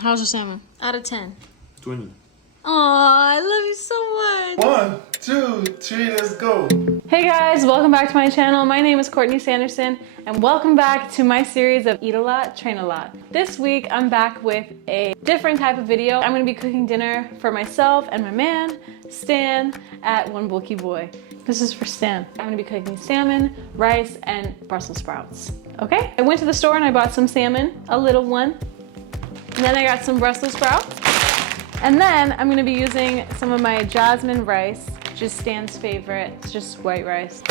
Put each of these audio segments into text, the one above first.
How's the salmon? Out of 10. 20. Aw, I love you so much. 1, 2, 3, let's go. Hey guys, welcome back to my channel. My name is Courtney Sanderson and welcome back to my series of Eat a Lot, Train a Lot. This week I'm back with a different type of video. I'm gonna be cooking dinner for myself and my man, Stan, at One Bulky Boy. This is for Stan. I'm gonna be cooking salmon, rice, and Brussels sprouts. Okay? I went to the store and I bought some salmon, a little one. And then I got some Brussels sprouts. And then I'm gonna be using some of my jasmine rice, which is Stan's favorite. It's just white rice.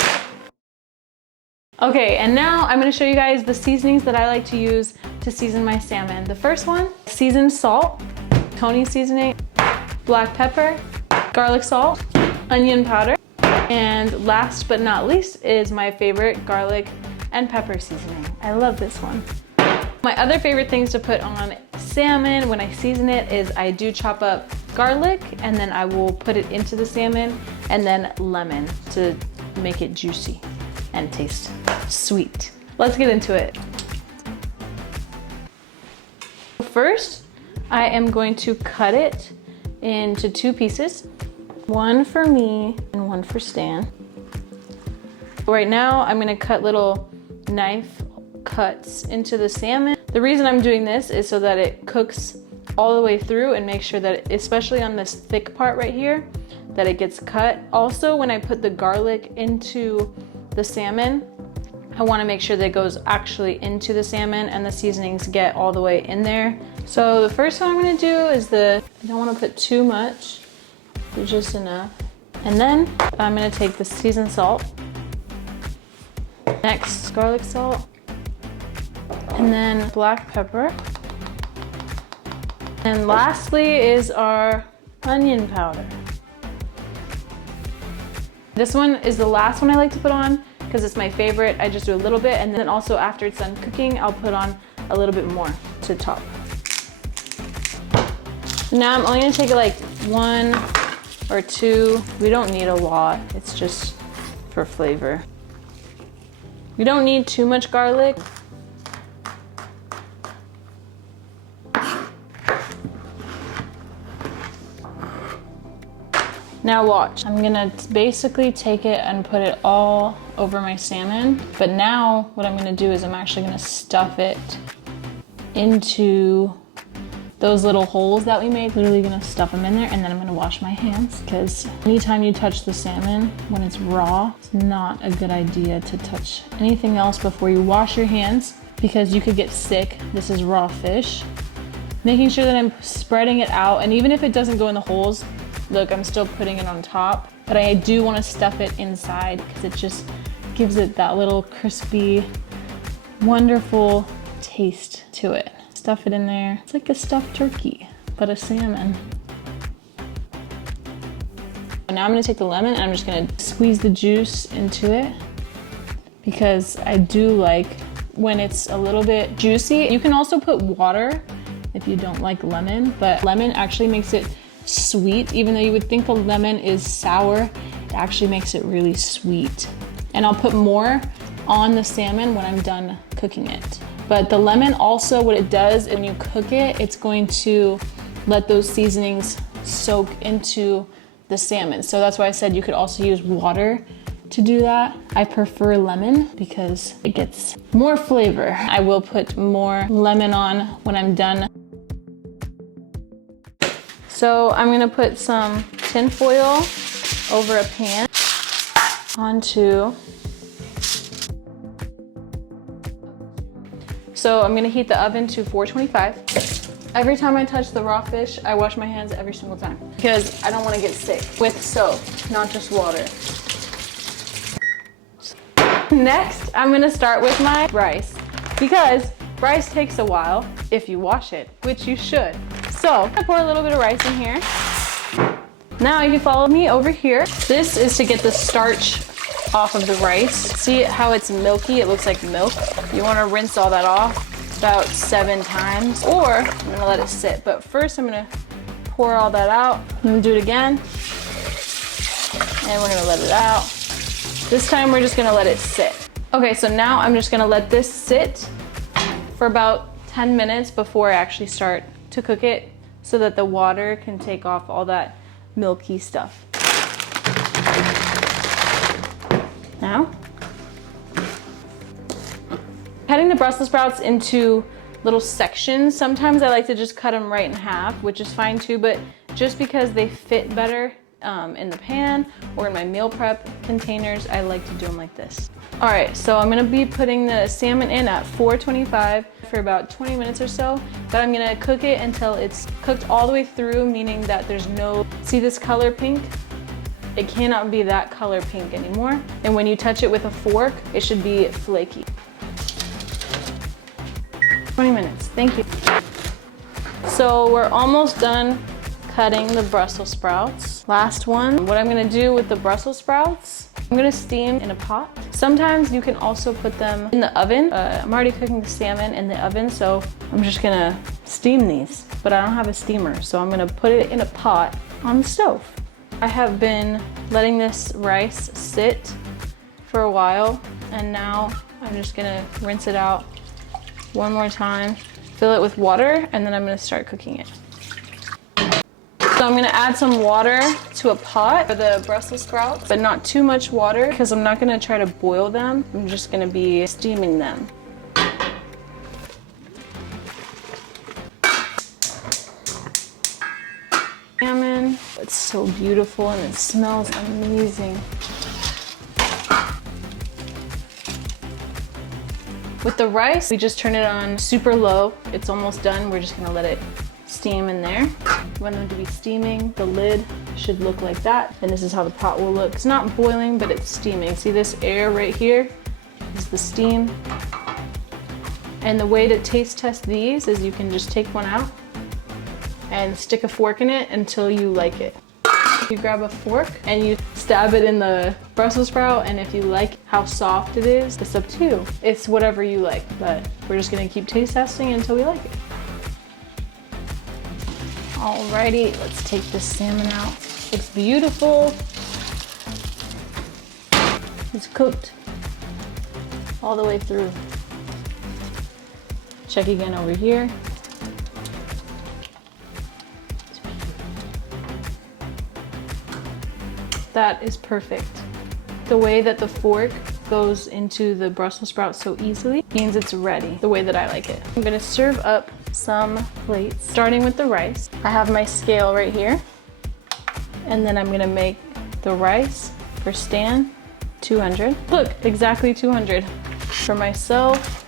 Okay, and now I'm gonna show you guys the seasonings that I like to use to season my salmon. The first one, seasoned salt, Tony seasoning, black pepper, garlic salt, onion powder, and last but not least is my favorite garlic and pepper seasoning. I love this one. My other favorite things to put on salmon when I season it is I do chop up garlic and then I will put it into the salmon and then lemon to make it juicy and taste sweet. Let's get into it. First, I am going to cut it into 2 pieces. One for me and one for Stan. Right now, I'm gonna cut little knife cuts into the salmon. The reason I'm doing this is so that it cooks all the way through and make sure that, especially on this thick part right here, that it gets cut. Also, when I put the garlic into the salmon, I want to make sure that it goes actually into the salmon and the seasonings get all the way in there. So the first one I'm going to do is I don't want to put too much, but just enough. And then I'm going to take the seasoned salt. Next, garlic salt. And then black pepper. And lastly is our onion powder. This one is the last one I like to put on because it's my favorite. I just do a little bit, and then also after it's done cooking, I'll put on a little bit more to top. Now I'm only gonna take like 1 or 2. We don't need a lot. It's just for flavor. We don't need too much garlic. Now watch, I'm gonna basically take it and put it all over my salmon. But now what I'm gonna do is I'm actually gonna stuff it into those little holes that we made. Literally gonna stuff them in there, and then I'm gonna wash my hands, because anytime you touch the salmon when it's raw, it's not a good idea to touch anything else before you wash your hands, because you could get sick. This is raw fish. Making sure that I'm spreading it out, and even if it doesn't go in the holes, look, I'm still putting it on top, but I do want to stuff it inside because it just gives it that little crispy, wonderful taste to it. Stuff it in there. It's like a stuffed turkey, but a salmon. Now I'm going to take the lemon and I'm just going to squeeze the juice into it, because I do like when it's a little bit juicy. You can also put water if you don't like lemon, but lemon actually makes it sweet. Even though you would think the lemon is sour, it actually makes it really sweet. And I'll put more on the salmon when I'm done cooking it. But the lemon also, what it does when you cook it, it's going to let those seasonings soak into the salmon. So that's why I said you could also use water to do that. I prefer lemon because it gets more flavor. I will put more lemon on when I'm done. So I'm gonna put some tin foil over a pan onto. So I'm gonna heat the oven to 425. Every time I touch the raw fish, I wash my hands every single time because I don't wanna get sick with soap, not just water. Next, I'm gonna start with my rice, because rice takes a while if you wash it, which you should. So I pour a little bit of rice in here. Now you can follow me over here. This is to get the starch off of the rice. See how it's milky? It looks like milk. You want to rinse all that off about 7 times, or I'm gonna let it sit. But first I'm gonna pour all that out. I'm gonna do it again. And we're gonna let it out. This time we're just gonna let it sit. Okay, so now I'm just gonna let this sit for about 10 minutes before I actually start to cook it so that the water can take off all that milky stuff. Now, cutting the Brussels sprouts into little sections. Sometimes I like to just cut them right in half, which is fine too, but just because they fit better in the pan or in my meal prep containers, I like to do them like this. All right, so I'm gonna be putting the salmon in at 425 for about 20 minutes or so, but I'm gonna cook it until it's cooked all the way through, meaning that there's no, see this color pink? It cannot be that color pink anymore. And when you touch it with a fork, it should be flaky. 20 minutes, thank you. So we're almost done cutting the Brussels sprouts. Last one. What I'm gonna do with the Brussels sprouts, I'm gonna steam in a pot. Sometimes you can also put them in the oven. I'm already cooking the salmon in the oven, so I'm just gonna steam these. But I don't have a steamer, so I'm gonna put it in a pot on the stove. I have been letting this rice sit for a while, and now I'm just gonna rinse it out one more time, fill it with water, and then I'm gonna start cooking it. So I'm gonna add some water to a pot for the Brussels sprouts, but not too much water because I'm not gonna try to boil them. I'm just gonna be steaming them. Salmon, it's so beautiful and it smells amazing. With the rice, we just turn it on super low. It's almost done. We're just gonna let it steam in there. You want them to be steaming. The lid should look like that. And this is how the pot will look. It's not boiling, but it's steaming. See this air right here is the steam. And the way to taste test these is you can just take one out and stick a fork in it until you like it. You grab a fork and you stab it in the Brussels sprout, and if you like how soft it is, it's up to you. It's whatever you like, but we're just gonna keep taste testing until we like it. Alrighty, let's take this salmon out. It's beautiful. It's cooked all the way through. Check again over here. That is perfect. The way that the fork goes into the Brussels sprouts so easily means it's ready the way that I like it. I'm gonna serve up some plates, starting with the rice. I have my scale right here. And then I'm gonna make the rice for Stan 200. Look, exactly 200. For myself,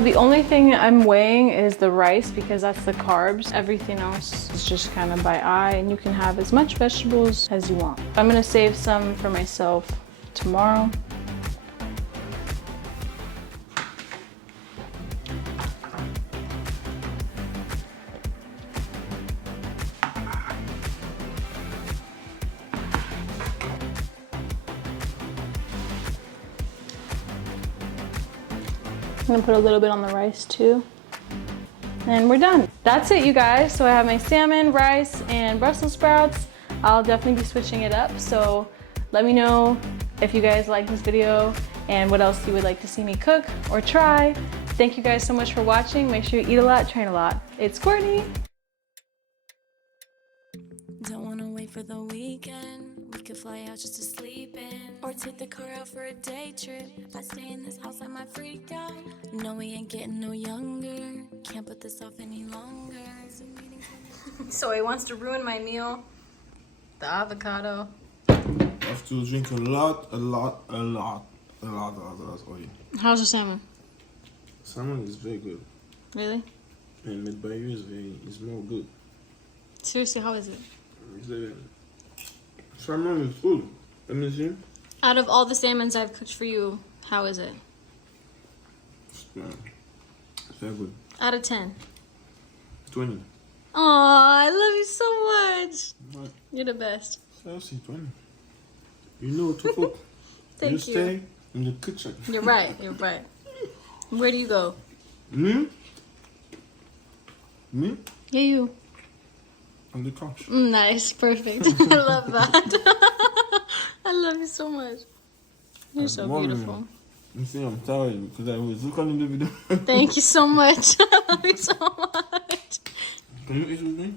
the only thing I'm weighing is the rice because that's the carbs. Everything else is just kind of by eye, and you can have as much vegetables as you want. I'm gonna save some for myself tomorrow. I'm gonna put a little bit on the rice too. And we're done. That's it, you guys. So I have my salmon, rice, and Brussels sprouts. I'll definitely be switching it up. So let me know if you guys like this video and what else you would like to see me cook or try. Thank you guys so much for watching. Make sure you eat a lot, train a lot. It's Courtney. Don't wanna wait for the weekend. We could fly out just to sleep in, or take the car out for a day trip. If I stay in this house, I might freak out. No, we ain't getting no younger. Can't put this off any longer. So he wants to ruin my meal. The avocado. I have to drink a lot of oil. How's the salmon? Salmon is very good. Really? And made by you is more good. Seriously, how is it? Salmon is good. Let me see. Out of all the salmons I've cooked for you, how is it? It's very good. Out of 10. 20. Aw, I love you so much. What? You're the best. Seriously, 20. You know to cook. Thank you. Stay in the kitchen. You're right, you're right. Where do you go? Me? Me? Yeah, you. On the couch. Nice, perfect. I love that. you so much. You're so Morning. beautiful. You see, I'm tired because I was looking at the video. Thank you so much. I love you so much. Can you eat with me?